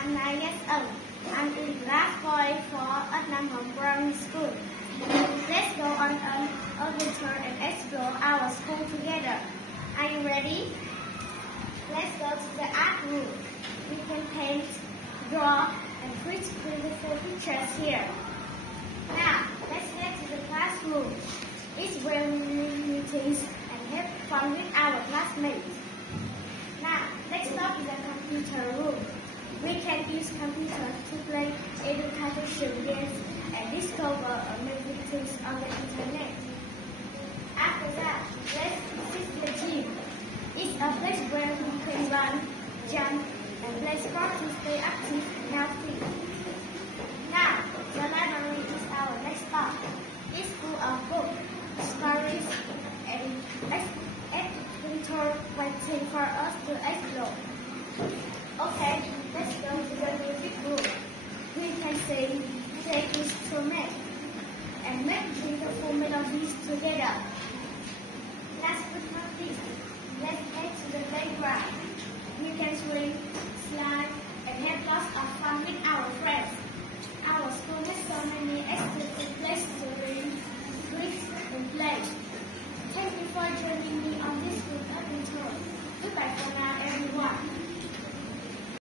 I'm 9 years old. I'm in class 4 at Namhong Primary School. Let's go on an adventure and explore our school together. Are you ready? Let's go to the art room. We can paint, draw, and print beautiful pictures here. Now, let's get to the classroom. It's where we read meetings and have fun with our classmates. Now, let's start with the computer room. We can use computers to play educational games and discover amazing things on the internet. After that, let's visit the gym. It's a place where we can run, jump, and play sports to stay active and healthy. Now, the library is our next stop. It's full of books, stories, and adventures waiting for us to explore. Okay, let's go to the music room. We can sing, play instruments, and make beautiful melodies together. Last but not least, let's head to the playground. We can swing, slide, and have lots of fun with our friends. Our school has so many exciting places to